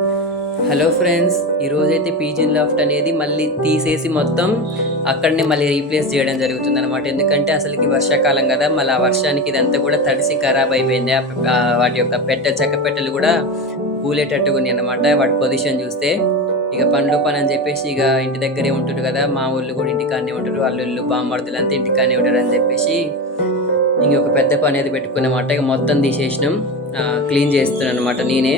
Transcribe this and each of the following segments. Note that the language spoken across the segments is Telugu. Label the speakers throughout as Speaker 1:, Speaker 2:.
Speaker 1: హలో ఫ్రెండ్స్ ఈరోజైతే పీజిన్ లాఫ్ట్ అనేది మళ్ళీ తీసేసి మొత్తం అక్కడనే మళ్ళీ రీప్లేస్ చేయడం జరుగుతుంది అనమాట ఎందుకంటే అసలుకి వర్షాకాలం కదా మళ్ళీ ఆ వర్షానికి ఇదంతా కూడా తడిసి ఖరాబ్ అయిపోయింది. వాటి యొక్క పెట్ట చెక్క పెట్టెలు కూడా కూలేటట్టుగా ఉన్నాయి అనమాట వాటి పొజిషన్ చూస్తే ఇక పనిలో పని అని చెప్పేసి ఇక ఇంటి దగ్గరే ఉంటారు కదా మా ఊళ్ళు కూడా ఇంటికాడనే ఉంటారు అల్లుళ్ళు బామ్మర్దులు అంతా ఇంటికాడనే ఉంటారు అని చెప్పేసి ఇంకొక పెద్ద పని అనేది పెట్టుకున్నమాట. ఇక మొత్తం తీసేసినాం. క్లీన్ చేస్తున్నాను అనమాట నేనే.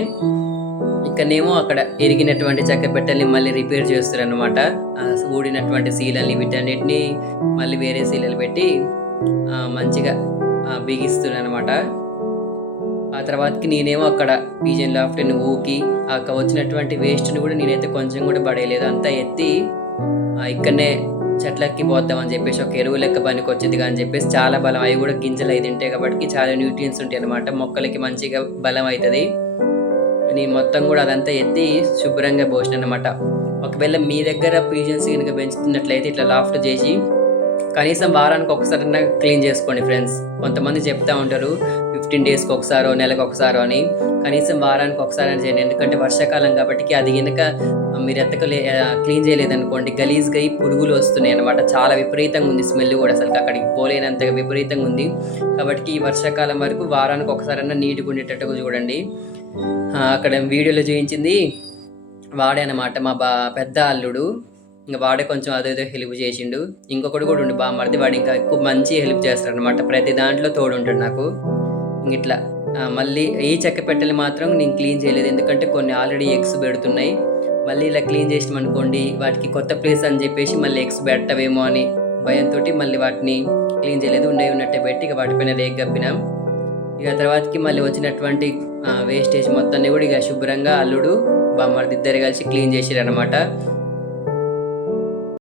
Speaker 1: ఇక్కడనేమో అక్కడ ఎరిగినటువంటి చెక్క పెట్టెల్ని మళ్ళీ రిపేర్ చేస్తారు అనమాట ఊడినటువంటి సీలల్ని వీటన్నిటిని మళ్ళీ వేరే సీలలు పెట్టి మంచిగా బిగిస్తున్నాను అనమాట ఆ తర్వాతకి నేనేమో అక్కడ పీజన్ లాఫ్ట్ని ఊకి అక్కడ వచ్చినటువంటి వేస్ట్ని కూడా నేనైతే కొంచెం కూడా పడేయలేదు. అంతా ఎత్తి ఇక్కడనే చెట్లకి పోద్దామని చెప్పేసి ఒక ఎరువు లెక్క పనికి వచ్చింది అని చెప్పేసి చాలా బలం. అవి కూడా గింజలు అయి తింటాయి కాబట్టి చాలా న్యూట్రియన్స్ ఉంటాయి అనమాట మొక్కలకి మంచిగా బలం అవుతుంది. నేను మొత్తం కూడా అదంతా ఎత్తి శుభ్రంగా పోసిన అనమాట ఒకవేళ మీ దగ్గర పీజన్స్ కనుక పెంచుతున్నట్లయితే ఇట్లా లాఫ్ట్ చేసి కనీసం వారానికి ఒకసారి క్లీన్ చేసుకోండి ఫ్రెండ్స్. కొంతమంది చెప్తా ఉంటారు ఫిఫ్టీన్ డేస్కి ఒకసారో నెలకు ఒకసారో అని. కనీసం వారానికి ఒకసారి అని చేయండి. ఎందుకంటే వర్షాకాలం కాబట్టి అది కనుక మీరు ఎత్తకలే క్లీన్ చేయలేదనుకోండి. గలీజ్గా అయి పురుగులు వస్తున్నాయి అనమాట చాలా విపరీతంగా ఉంది స్మెల్ కూడా అసలు అక్కడికి పోలేనంతగా విపరీతంగా ఉంది. కాబట్టి ఈ వర్షాకాలం వరకు వారానికి ఒకసారైనా నీట్గా ఉండేటట్టుగా చూడండి. అక్కడ వీడియోలో చూపించింది. వాడే అనమాట మా బా పెద్ద అల్లుడు. ఇంకా వాడే కొంచెం అదేదో హెల్ప్ చేసిండు. ఇంకొకటి కూడా ఉండు బామ్మర్ది. వాడు ఇంకా ఎక్కువ మంచి హెల్ప్ చేస్తాడు అనమాట ప్రతి దాంట్లో తోడు ఉంటాడు నాకు. ఇంక ఇట్లా మళ్ళీ ఈ చెక్క పెట్టెలు మాత్రం నేను క్లీన్ చేయలేదు. ఎందుకంటే కొన్ని ఆల్రెడీ ఎగ్స్ పెడుతున్నాయి. మళ్ళీ ఇలా క్లీన్ చేసినాం అనుకోండి వాటికి కొత్త ప్లేస్ అని చెప్పేసి మళ్ళీ ఎగ్స్ పెట్టవేమో అని భయంతో మళ్ళీ వాటిని క్లీన్ చేయలేదు. ఉన్నాయి ఉన్నట్టే పెట్టి ఇక వాటిపైన రేగ్ గప్పినాం ఇక తర్వాతకి మళ్ళీ వచ్చినటువంటి వేస్టేజ్ మొత్తాన్ని కూడా ఇక శుభ్రంగా అల్లుడు బామ్మర్ది ఇద్దరు కలిసి క్లీన్ చేసారు అనమాట